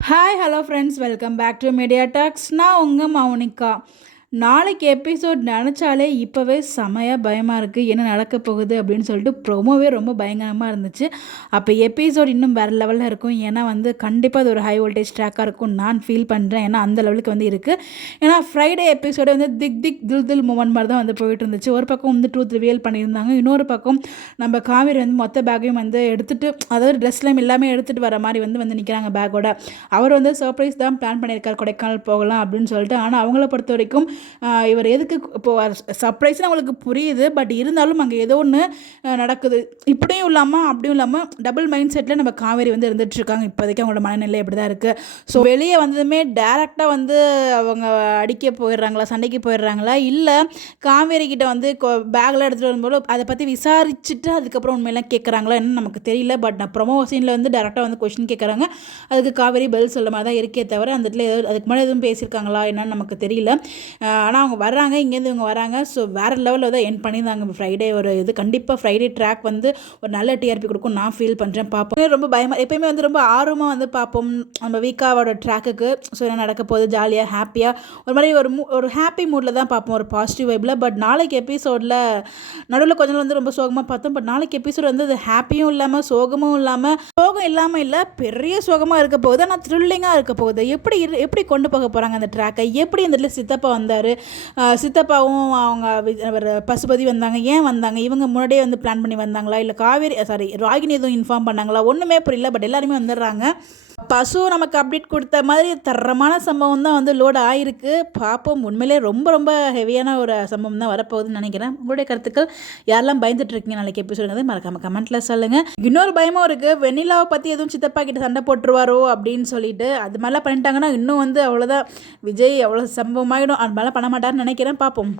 Hi hello friends, welcome back to media talks. நான் உங்கள் மௌனிகா. நாளைக்கு எபிசோட் நினச்சாலே இப்போவே செமையாக பயமாக இருக்குது. என்ன நடக்க போகுது அப்படின்னு சொல்லிட்டு ப்ரொமோவே ரொம்ப பயங்கரமாக இருந்துச்சு. அப்போ எபிசோட் இன்னும் வேறு லெவலில் இருக்கும். ஏன்னா கண்டிப்பாக அது ஒரு ஹை வோல்டேஜ் ட்ராக்காக இருக்கும் நான் ஃபீல் பண்ணுறேன். ஏன்னா அந்த லெவலுக்கு இருக்குது. ஏன்னா ஃப்ரைடே எபிசோடு திக் திக் தில் தில் மூமெண்ட் மாதிரி தான் போயிட்டு இருந்துச்சு. ஒரு பக்கம் ட்ரூத் ரிவீல் பண்ணியிருந்தாங்க. இன்னொரு பக்கம் நம்ம காவேரி மொத்த பேக்கையும் எடுத்துகிட்டு, அதாவது ட்ரெஸ்லாம் எல்லாமே எடுத்துகிட்டு வர மாதிரி வந்து நிற்கிறாங்க பேக்கோட. அவர் சர்ப்ரைஸ் தான் பிளான் பண்ணியிருக்கார், கொடைக்கானல் போகலாம் அப்படின்னு சொல்லிட்டு. ஆனால் அவங்கள பொறுத்த வரைக்கும் இவர் எதுக்கு இப்போ சர்ப்ரைஸ்னு அவங்களுக்கு புரியுது. பட் இருந்தாலும் அங்கே ஏதோ ஒன்று நடக்குது. இப்படியும் இல்லாமல் அப்படியும் இல்லாமல் டபுள் மைண்ட் செட்டில் நம்ம காவேரி இருந்துகிட்ருக்காங்க. இப்போதைக்கு அவங்களோட மனநிலை இப்படி தான் இருக்குது. ஸோ வெளியே வந்ததுமே டேரெக்டாக அவங்க அடிக்க போயிடுறாங்களா, சண்டைக்கு போயிடுறாங்களா, இல்லை காவேரி கிட்ட பேக்கில் எடுத்துகிட்டு வரும்போது அதை பற்றி விசாரிச்சுட்டு அதுக்கப்புறம் உண்மையெல்லாம் கேட்குறாங்களா என்னன்னு நமக்கு தெரியல. பட் நான் ப்ரொமோ சீனில் டேரெக்டாக கொஷின் கேட்குறாங்க. அதுக்கு காவேரி பதில் சொல்ல மாதிரி தான் இருக்கே தவிர அந்த இடத்துல அதுக்கு முன்னாடி எதுவும் பேசியிருக்காங்களா என்னன்னு நமக்கு தெரியல. ஆனால் அவங்க வர்றாங்க, இங்கேருந்து இவங்க வராங்க. ஸோ வேறு லெவலில் தான் என் பண்ணியிருந்தாங்க ஃப்ரைடே. ஒரு இது கண்டிப்பாக ஃப்ரைடே ட்ராக் ஒரு நல்ல டிஆர்பி கொடுக்கும் நான் ஃபீல் பண்ணுறேன். பார்ப்போம். ரொம்ப பயமாக எப்போயுமே ரொம்ப ஆர்வமாக பார்ப்போம் நம்ம வீக்காவோட ட்ராக்குக்கு. ஸோ என்ன நடக்க போகுது, ஜாலியாக ஹாப்பியாக ஒரு மாதிரி ஒரு ஹாப்பி மூடில் தான் பார்ப்போம், ஒரு பாசிட்டிவ் வைப்பில். பட் நாளைக்கு எபிசோடில் நடுவில் கொஞ்சம் ரொம்ப சோகமாக பார்த்தோம். பட் நாளைக்கு எபிசோட் அது ஹாப்பியும் இல்லாமல் சோகமும் இல்லாமல் இல்லை, பெரிய சோகமாக இருக்க போகுது. ஆனால் த்ரில்லிங்காக இருக்க போகுது. எப்படி கொண்டு போக போகிறாங்க அந்த ட்ராக்கை, எப்படி அந்த இடத்துல சித்தப்பா வந்தார், சித்தப்பாவும் அவர் பசுபதி வந்தாங்க, ஏன் வந்தாங்க, இவங்க முன்னாடியே பிளான் பண்ணி வந்தாங்களா, இல்லை ராகினி எதுவும் இன்ஃபார்ம் பண்ணாங்களா, ஒன்றுமே புரியல. பட் எல்லாருமே வந்துடுறாங்க. பசு நமக்கு அப்டேட் கொடுத்த மாதிரி தரமான சம்பவம் தான் லோட் ஆகிருக்கு. பார்ப்போம். உண்மையிலே ரொம்ப ரொம்ப ஹெவியான ஒரு சம்பவம் தான் வரப்போகுதுன்னு நினைக்கிறேன். உங்களுடைய கருத்துக்கள், யாரெல்லாம் பயந்துட்டு இருக்கீங்க நாளைக்கு எபிசோடு மறக்காம கமெண்ட்டில் சொல்லுங்கள். இன்னொரு பயமும் இருக்குது, வெண்ணிலாவை பற்றி எதுவும் சித்தப்பா கிட்ட சண்டை போட்டுருவாரோ அப்படின்னு சொல்லிட்டு. அது மாதிரிலாம் பண்ணிட்டாங்கன்னா இன்னும் அவ்வளோதான், விஜய் அவ்வளோ சம்பவமாகிடும். அது மாதிரிலாம் பண்ண மாட்டார்னு நினைக்கிறேன். பார்ப்போம்.